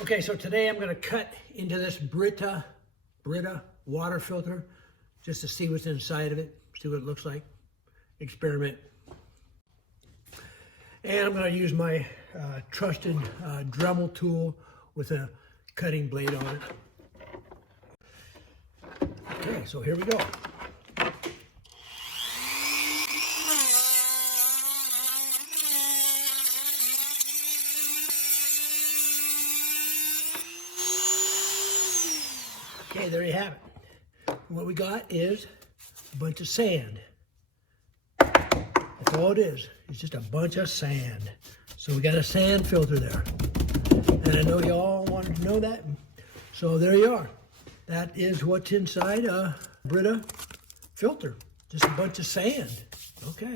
Okay, so today I'm going to cut into this Brita water filter just to see what's inside of it, see what it looks like, experiment. And I'm going to use my trusted Dremel tool with a cutting blade on it. Okay, so here we go. Okay, there you have it. What we got is a bunch of sand. That's all it is. It's just a bunch of sand. So we got a sand filter there. And I know you all wanted to know that. So there you are. That is what's inside a Brita filter. Just a bunch of sand. Okay.